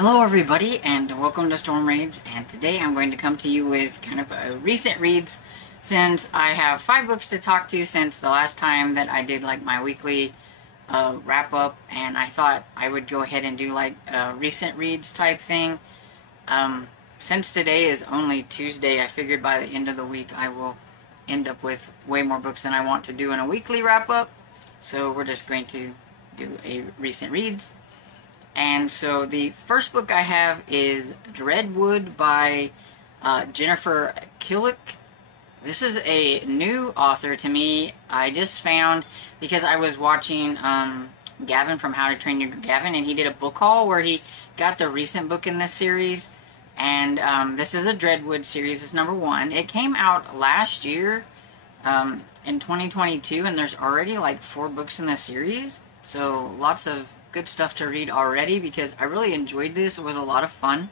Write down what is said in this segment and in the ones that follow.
Hello everybody and welcome to Storm Raids, and today I'm going to come to you with kind of a recent reads since I have 5 books to talk to since the last time that I did like my weekly wrap up, and I thought I would go ahead and do like a recent reads type thing. Since today is only Tuesday, I figured by the end of the week I will end up with way more books than I want to do in a weekly wrap up, so we're just going to do a recent reads. And so the first book I have is Dreadwood by Jennifer Killick. This is a new author to me. I just found, because I was watching Gavin from How to Train Your Gavin, and he did a book haul where he got the recent book in this series. And this is a Dreadwood series. It's number 1. It came out last year in 2022, and there's already like 4 books in the series. So lots of good stuff to read already, because I really enjoyed this. It was a lot of fun.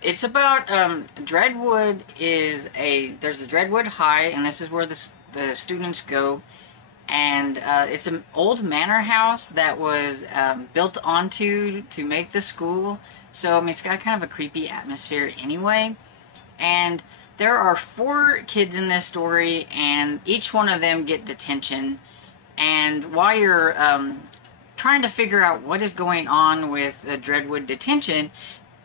It's about Dreadwood there's a Dreadwood High, and this is where the students go, and it's an old manor house that was built onto to make the school. So I mean, it's got kind of a creepy atmosphere anyway. And there are 4 kids in this story, and each one of them get detention. And while you're trying to figure out what is going on with the Dreadwood detention,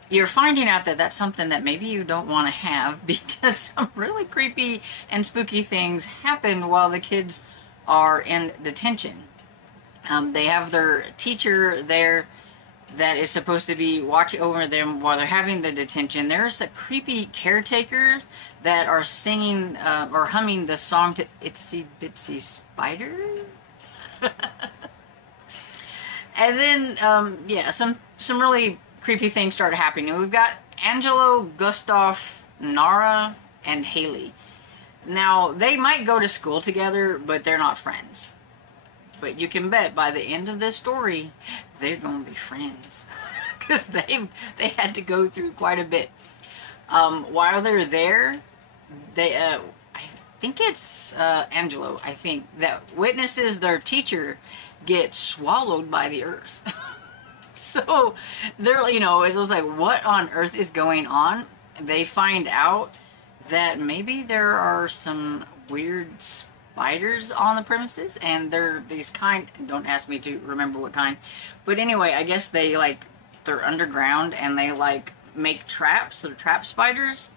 you're finding out that that's something that maybe you don't want to have, because some really creepy and spooky things happen while the kids are in detention. They have their teacher there that is supposed to be watching over them while they're having the detention. There's the creepy caretakers that are singing or humming the song to Itsy Bitsy Spider. And then, yeah, some really creepy things start happening. We've got Angelo, Gustav, Nara, and Haley. Now, they might go to school together, but they're not friends. But you can bet by the end of this story, they're going to be friends. Because they had to go through quite a bit. While they're there, I think it's Angelo, I think, that witnesses their teacher get swallowed by the earth. So they're, you know, it was like, what on earth is going on? They find out that maybe there are some weird spiders on the premises, and they're these kind, don't ask me to remember what kind, but anyway, I guess they're underground, and they like make traps, so trap spiders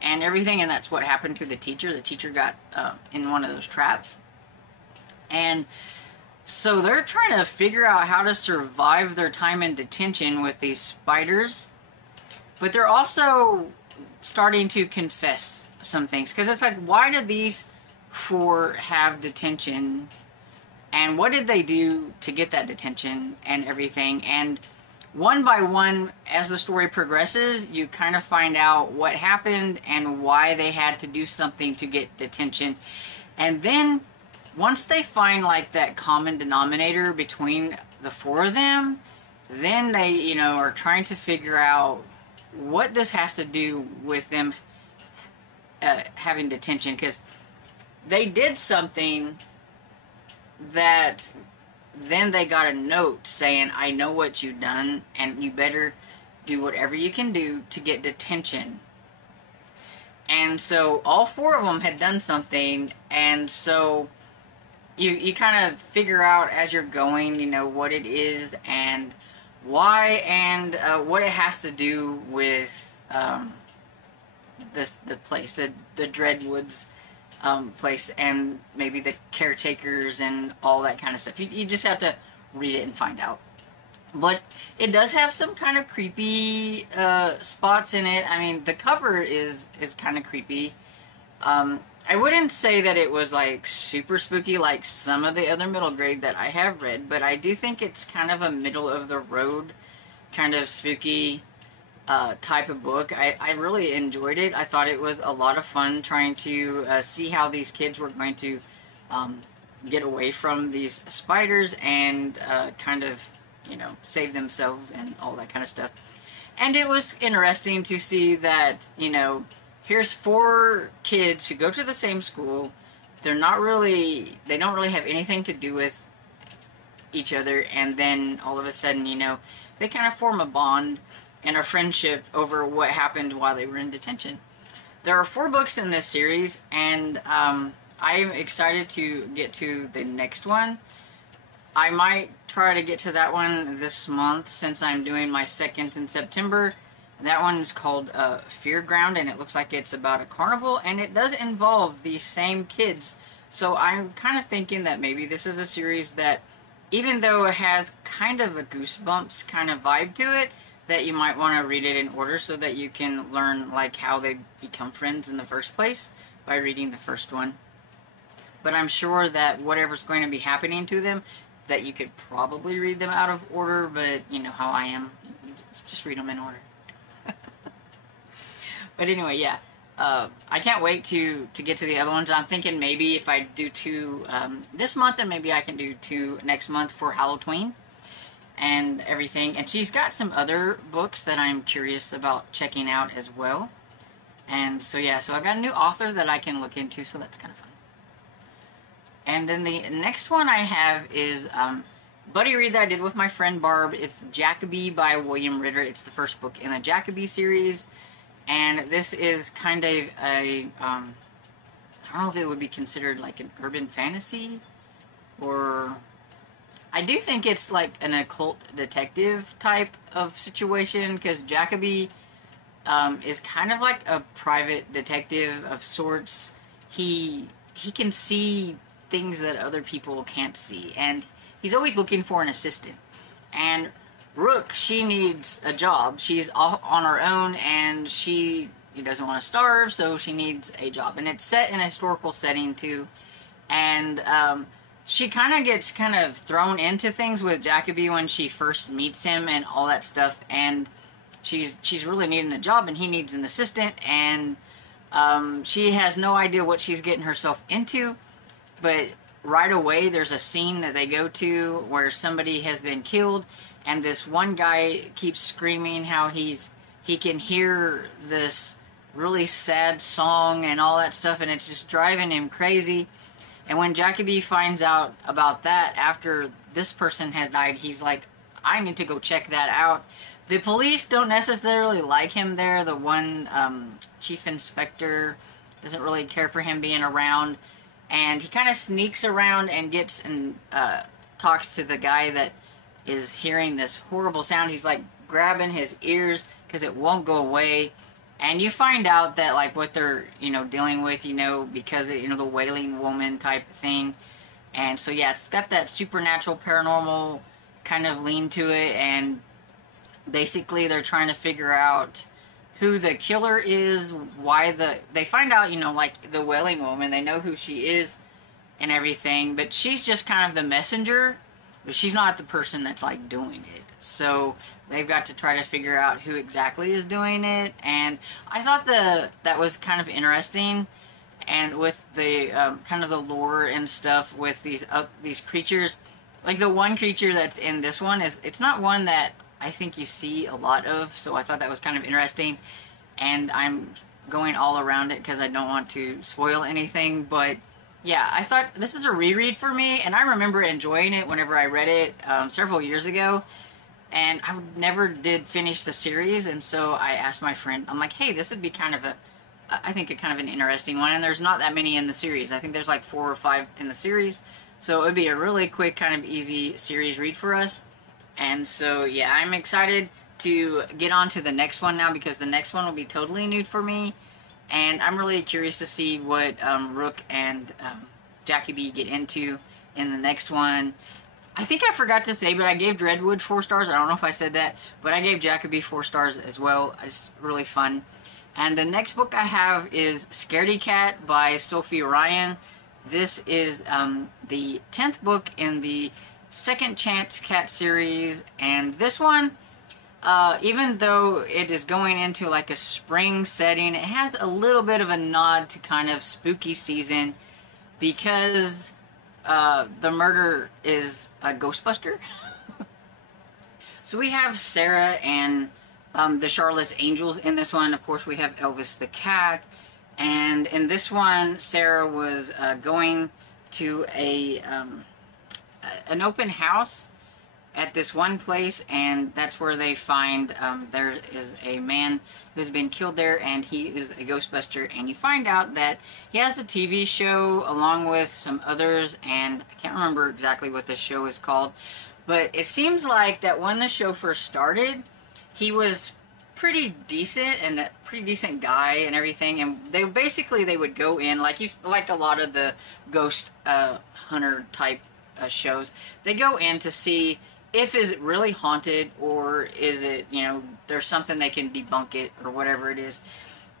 and everything, and that's what happened to the teacher. The teacher got in one of those traps, and so they're trying to figure out how to survive their time in detention with these spiders, but they're also starting to confess some things, because it's like, why did these 4 have detention, and what did they do to get that detention and everything? And one by one, as the story progresses, you kind of find out what happened and why they had to do something to get detention. And then once they find like that common denominator between the 4 of them, then they, you know, are trying to figure out what this has to do with them having detention, because they did something that then they got a note saying, I know what you've done, and you better do whatever you can do to get detention. And so all 4 of them had done something, and so you kind of figure out as you're going, you know, what it is and why, and what it has to do with the place, the Dreadwoods place, and maybe the caretakers and all that kind of stuff. You just have to read it and find out. But it does have some kind of creepy spots in it. I mean, the cover is kind of creepy. I wouldn't say that it was like super spooky like some of the other middle grade that I have read, but I do think it's kind of a middle of the road kind of spooky type of book. I really enjoyed it. I thought it was a lot of fun trying to see how these kids were going to get away from these spiders and kind of, you know, save themselves and all that kind of stuff. And it was interesting to see that, you know, here's 4 kids who go to the same school. They don't really have anything to do with each other, and then all of a sudden, you know, they kind of form a bond, and a friendship over what happened while they were in detention. There are 4 books in this series, and I am excited to get to the next one. I might try to get to that one this month since I'm doing my second in September. That one is called Fear Ground, and it looks like it's about a carnival, and it does involve the same kids. So I'm kind of thinking that maybe this is a series that, even though it has kind of a Goosebumps kind of vibe to it, that you might want to read it in order so that you can learn like how they become friends in the first place by reading the first one. But I'm sure that whatever's going to be happening to them, that you could probably read them out of order, but you know how I am. Just read them in order. But anyway, yeah. I can't wait to get to the other ones. I'm thinking maybe if I do 2 this month, then maybe I can do 2 next month for Halloween and everything. And she's got some other books that I'm curious about checking out as well. And so yeah, so I got a new author that I can look into, so that's kind of fun. And then the next one I have is buddy read that I did with my friend Barb. It's Jacoby by William Ritter. It's the first book in the Jacoby series. And this is kind of a, I don't know if it would be considered like an urban fantasy, or I do think it's like an occult detective type of situation, because Jacoby is kind of like a private detective of sorts. He can see things that other people can't see, and he's always looking for an assistant. And Rook, she needs a job. She's all on her own, and she doesn't want to starve, so she needs a job. And it's set in a historical setting too. And she kind of gets thrown into things with Jacoby when she first meets him and all that stuff. And she's really needing a job, and he needs an assistant. And she has no idea what she's getting herself into. But right away, there's a scene that they go to where somebody has been killed. And this one guy keeps screaming how he can hear this really sad song and all that stuff, and it's just driving him crazy. And when Jacoby finds out about that after this person has died, he's like, I need to go check that out. The police don't necessarily like him there. The one chief inspector doesn't really care for him being around. And he kind of sneaks around and gets and talks to the guy that is hearing this horrible sound. He's like grabbing his ears because it won't go away. And you find out that like what they're dealing with, because of, the wailing woman type of thing. And so yeah, it's got that supernatural paranormal kind of lean to it. And basically they're trying to figure out who the killer is, why they find out, like the wailing woman, they know who she is and everything, but she's just kind of the messenger. But she's not the person that's like doing it. So they've got to try to figure out who exactly is doing it. And I thought that was kind of interesting. And with the kind of the lore and stuff with these creatures, like the one creature that's in this one it's not one that I think you see a lot of. So I thought that was kind of interesting. And I'm going all around it because I don't want to spoil anything, but yeah, I thought this is a reread for me, and I remember enjoying it whenever I read it several years ago, and I never did finish the series, and so I asked my friend, I'm like, hey, this would be kind of I think kind of an interesting one, and there's not that many in the series. I think there's like 4 or 5 in the series, so it would be a really quick, kind of easy series read for us. And so, yeah, I'm excited to get on to the next one now, because the next one will be totally new for me. And I'm really curious to see what Rook and Jacoby get into in the next one. I think I forgot to say, but I gave Dreadwood 4 stars. I don't know if I said that, but I gave Jacoby 4 stars as well. It's really fun. And the next book I have is Scaredy Cat by Sophie Ryan. This is the 10th book in the Second Chance Cat series. And this one, even though it is going into like a spring setting, it has a little bit of a nod to kind of spooky season, because the murder is a Ghostbuster. So we have Sarah and the Charlotte's Angels in this one. Of course, we have Elvis the cat. And in this one, Sarah was going to an open house, at this one place, and that's where they find there is a man who's been killed there, and he is a Ghostbuster, and you find out that he has a TV show along with some others, and I can't remember exactly what the show is called, but it seems like that when the show first started, he was pretty decent and a pretty decent guy and everything, and they would go in like a lot of the ghost hunter type shows. They go in to see if is it really haunted, or is it, you know, there's something they can debunk it or whatever it is.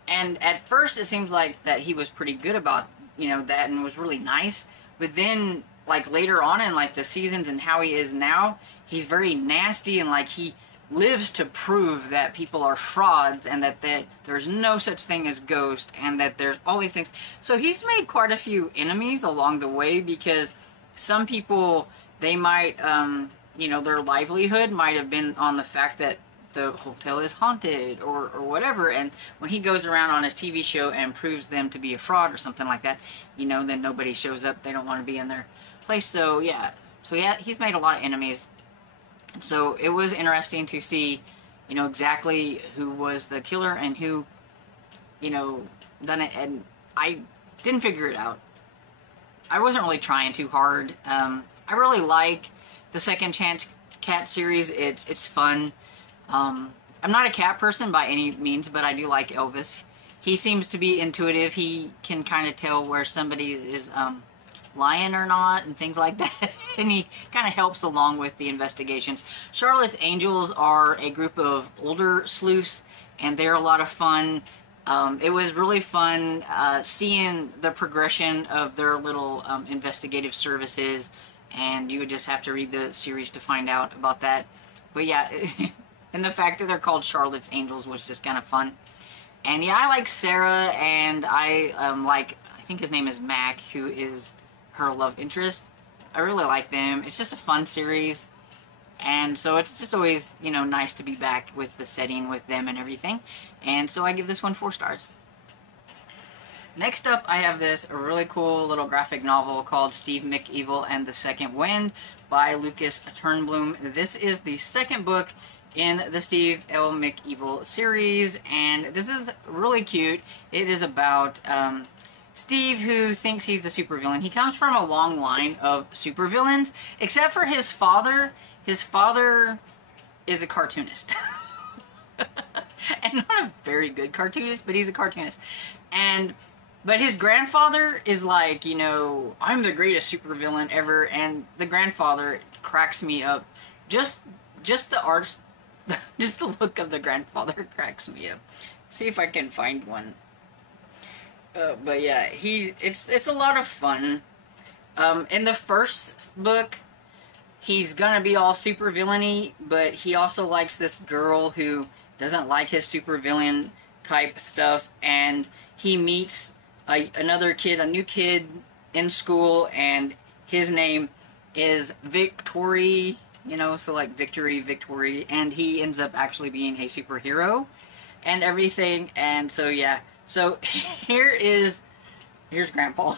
And at first it seems like that he was pretty good about, you know, that, and was really nice. But then like later on in like the seasons and how he is now, he's very nasty, and like he lives to prove that people are frauds, and that there's no such thing as ghost, and that there's all these things. So he's made quite a few enemies along the way, because some people, they might you know, their livelihood might have been on the fact that the hotel is haunted or whatever, and when he goes around on his TV show and proves them to be a fraud or something like that, you know, then nobody shows up. They don't want to be in their place. So yeah, he's made a lot of enemies. So it was interesting to see, you know, exactly who was the killer and who, you know, done it, and I didn't figure it out. I wasn't really trying too hard. I really like the Second Chance cat series. It's fun. I'm not a cat person by any means, but I do like Elvis. He seems to be intuitive. He can kind of tell where somebody is lying or not, and things like that. And he kind of helps along with the investigations. Charlotte's Angels are a group of older sleuths, and they're a lot of fun. It was really fun seeing the progression of their little investigative services, and you would just have to read the series to find out about that. But yeah, and the fact that they're called Charlotte's Angels was just kind of fun. And yeah, I like Sarah, and I think his name is Mac, who is her love interest. I really like them. It's just a fun series, and so it's just always, you know, nice to be back with the setting with them and everything. And so I give this one 4 stars. Next up, I have this really cool little graphic novel called Steve McEvil and the Second Wind by Lucas Turnbloom. This is the second book in the Steve L. McEvil series, and this is really cute. It is about Steve, who thinks he's the supervillain. He comes from a long line of supervillains, except for his father. His father is a cartoonist. And not a very good cartoonist, but he's a cartoonist. But his grandfather is like, you know, I'm the greatest supervillain ever, and the grandfather cracks me up. Just the arts, just the look of the grandfather cracks me up. See if I can find one. But yeah, it's a lot of fun. In the first book, he's gonna be all super villainy, but he also likes this girl who doesn't like his super villain type stuff, and he meets another kid, a new kid in school, and his name is Victory, you know, so like Victory, and he ends up actually being a superhero and everything. And so yeah, so here's Grandpa.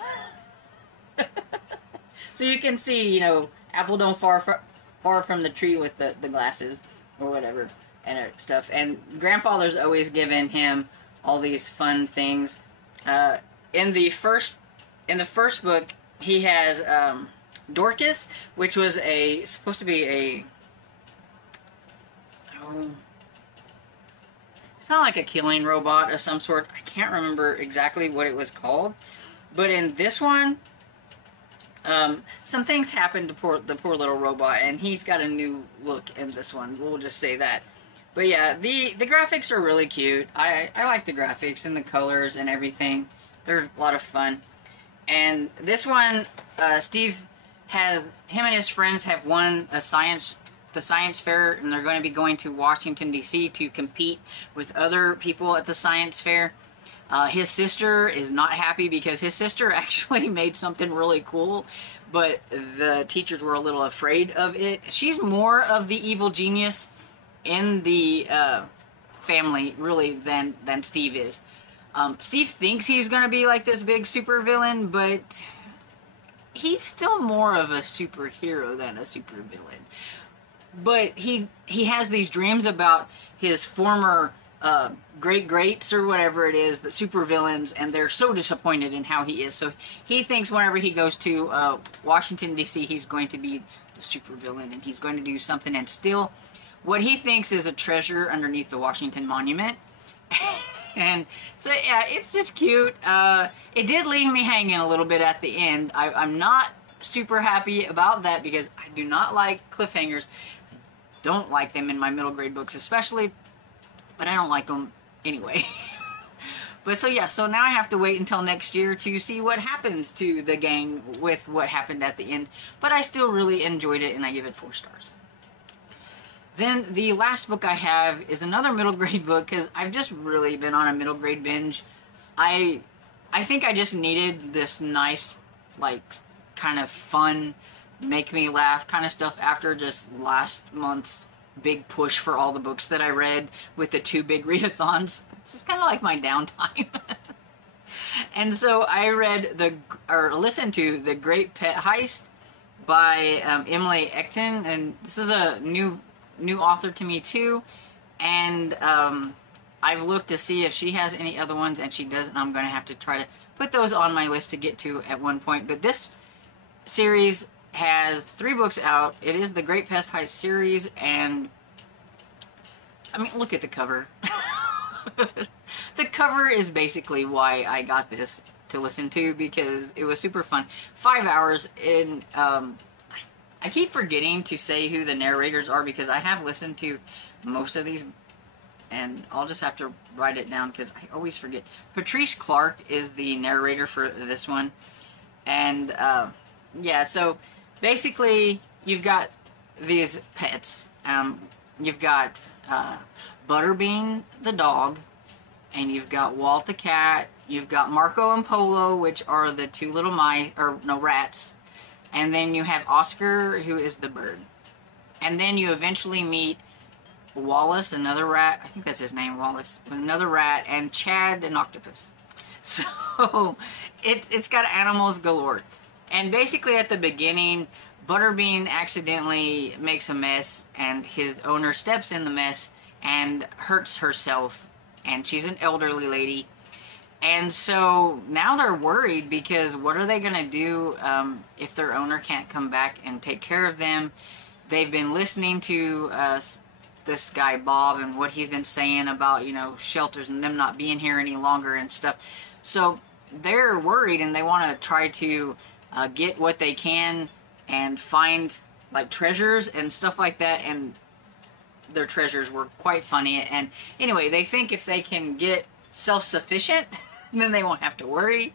So you can see, you know, apple don't far from the tree with the glasses or whatever and stuff. And grandfather's always given him all these fun things. In the first book, he has Dorcas, which was supposed to be it's not like a killing robot of some sort. I can't remember exactly what it was called, but in this one, some things happened to the poor little robot, and he's got a new look in this one. We'll just say that. But yeah, the graphics are really cute. I like the graphics and the colors and everything. They're a lot of fun. And this one, Steve him and his friends have won the science fair, and they're going to be going to Washington, D.C. to compete with other people at the science fair. His sister is not happy because his sister actually made something really cool, but the teachers were a little afraid of it. She's more of the evil genius in the family, really, than Steve is. Steve thinks he's going to be like this big supervillain, but he's still more of a superhero than a supervillain. but he has these dreams about his former greats or whatever it is, the supervillains, and they're so disappointed in how he is. So he thinks whenever he goes to Washington, D.C., he's going to be the supervillain, and he's going to do something and steal what he thinks is a treasure underneath the Washington Monument. And so, yeah, it's just cute. It did leave me hanging a little bit at the end. I'm not super happy about that because I do not like cliffhangers. I don't like them in my middle grade books especially, but I don't like them anyway. But so yeah, so now I have to wait until next year to see what happens to the gang with what happened at the end. But I still really enjoyed it, and I give it 4 stars. Then the last book I have is another middle grade book because I've just really been on a middle grade binge. I think I just needed this nice, like, kind of fun, make me laugh kind of stuff after just last month's big push for all the books that I read with the 2 big readathons. This is kind of like my downtime. And so I listened to The Great Pet Heist by Emily Ecton, and this is a new author to me too, and I've looked to see if she has any other ones, and she doesn't. I'm going to have to try to put those on my list to get to at one point. But this series has 3 books out. It is the Great Pet Heist series, and I mean, look at the cover. The cover is basically why I got this to listen to, because it was super fun. 5 hours in. I keep forgetting to say who the narrators are because I have listened to most of these, and I'll just have to write it down because I always forget. Patrice Clark is the narrator for this one, and yeah, so basically you've got these pets. You've got Butterbean the dog, and you've got Walt the cat. You've got Marco and Polo, which are the 2 little rats. And then you have Oscar, who is the bird. And then you eventually meet Wallace, another rat. I think that's his name, Wallace. Another rat. And Chad, an octopus. So it's got animals galore. And basically at the beginning, Butterbean accidentally makes a mess, and his owner steps in the mess and hurts herself. And she's an elderly lady. And so now they're worried because what are they going to do if their owner can't come back and take care of them? They've been listening to this guy Bob and what he's been saying about, you know, shelters and them not being here any longer and stuff. So they're worried, and they want to try to get what they can and find like treasures and stuff like that. And their treasures were quite funny. And anyway, they think if they can get self-sufficient, then they won't have to worry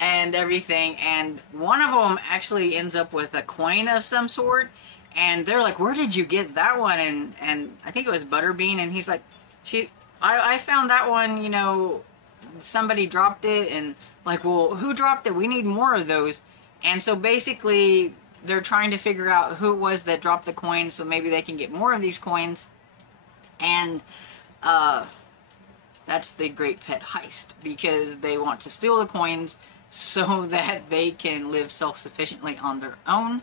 and everything. And one of them actually ends up with a coin of some sort, and they're like, where did you get that one? And I think it was Butterbean, and he's like, I found that one, you know, somebody dropped it. And like, well, who dropped it? We need more of those. And so basically they're trying to figure out who it was that dropped the coin, so maybe they can get more of these coins. And that's the Great Pet Heist, because they want to steal the coins so that they can live self-sufficiently on their own.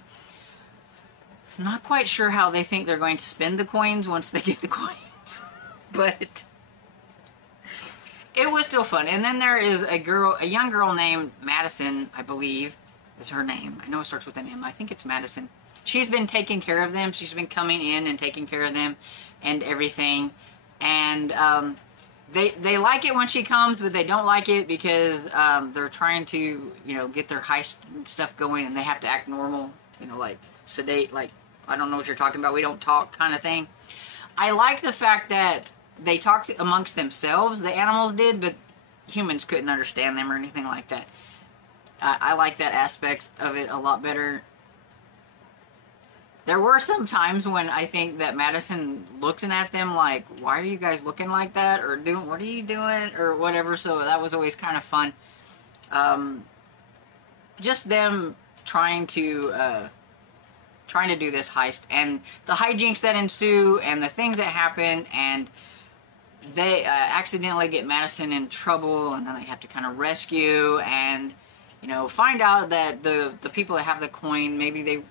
Not quite sure how they think they're going to spend the coins once they get the coins, but it was still fun. And then there is a young girl named Madison, I believe is her name. I know it starts with an M. I think it's Madison. She's been taking care of them. She's been coming in and taking care of them and everything. And they like it when she comes, but they don't like it because they're trying to, you know, get their heist stuff going, and they have to act normal, you know, like sedate, like, I don't know what you're talking about, we don't talk kind of thing. I like the fact that they talked amongst themselves, the animals did, but humans couldn't understand them or anything like that. I like that aspect of it a lot better. There were some times when I think that Madison looking at them like, why are you guys looking like that? Or what are you doing? Or whatever. So that was always kind of fun. Just them trying to do this heist, and the hijinks that ensue, and the things that happen, and they accidentally get Madison in trouble, and then they have to kind of rescue, and, you know, find out that the people that have the coin, maybe they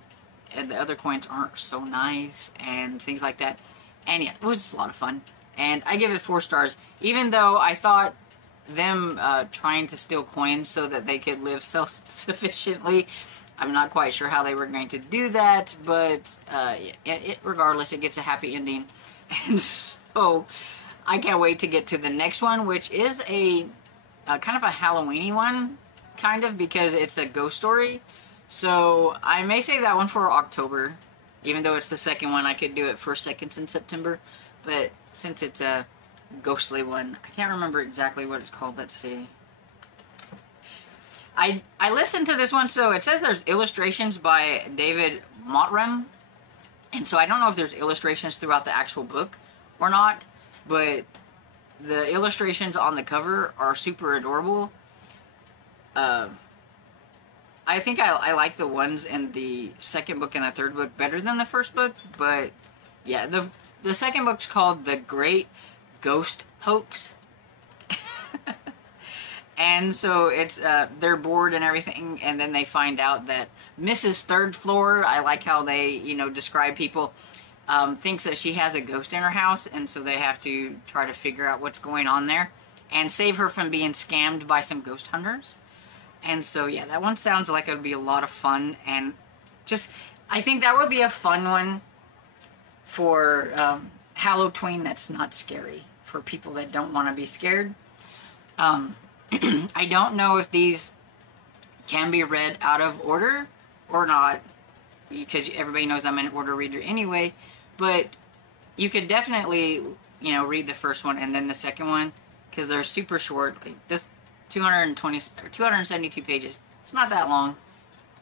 and the other coins aren't so nice and things like that. And yeah, it was just a lot of fun. And I give it 4 stars, even though I thought them trying to steal coins so that they could live self-sufficiently, I'm not quite sure how they were going to do that, but regardless, it gets a happy ending. And so I can't wait to get to the next one, which is a kind of a Halloween-y one, kind of, because it's a ghost story. So I may save that one for October, even though it's the second one. I could do it for seconds in September, but since it's a ghostly one, I can't remember exactly what it's called. Let's see. I listened to this one, so it says there's illustrations by David Mottram, and so I don't know if there's illustrations throughout the actual book or not, but the illustrations on the cover are super adorable. I think I like the ones in the second book and the third book better than the first book, but yeah, the second book's called The Great Ghost Hoax. And so it's, they're bored and everything, and then they find out that Mrs. Third Floor, I like how they, you know, describe people, thinks that she has a ghost in her house, and so they have to try to figure out what's going on there and save her from being scammed by some ghost hunters. And so, yeah, that one sounds like it would be a lot of fun, and just, I think that would be a fun one for Halloween that's not scary, for people that don't want to be scared. I don't know if these can be read out of order or not, because everybody knows I'm an order reader anyway, but you could definitely, you know, read the first one and then the second one, because they're super short. Like this 272 pages. It's not that long,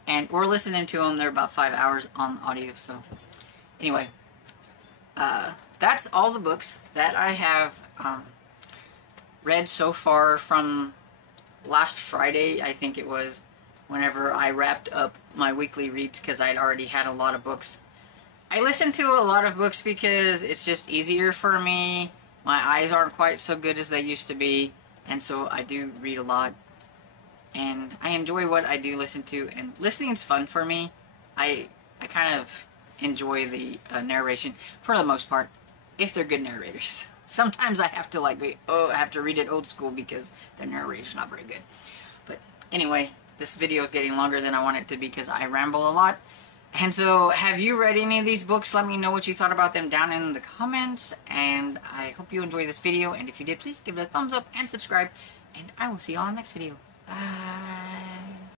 and we're listening to them. They're about 5 hours on audio. So anyway, that's all the books that I have read so far from last Friday, I think it was, whenever I wrapped up my weekly reads, because I'd already had a lot of books. I listen to a lot of books because it's just easier for me. My eyes aren't quite so good as they used to be, and so I do read a lot. And I enjoy what I do listen to, and listening is fun for me. I kind of enjoy the narration for the most part, if they're good narrators. Sometimes I have to I have to read it old school because the narration's not very good. But anyway, this video is getting longer than I want it to be because I ramble a lot. And so, have you read any of these books? Let me know what you thought about them down in the comments. And I hope you enjoyed this video. And if you did, please give it a thumbs up and subscribe. And I will see you all in the next video. Bye.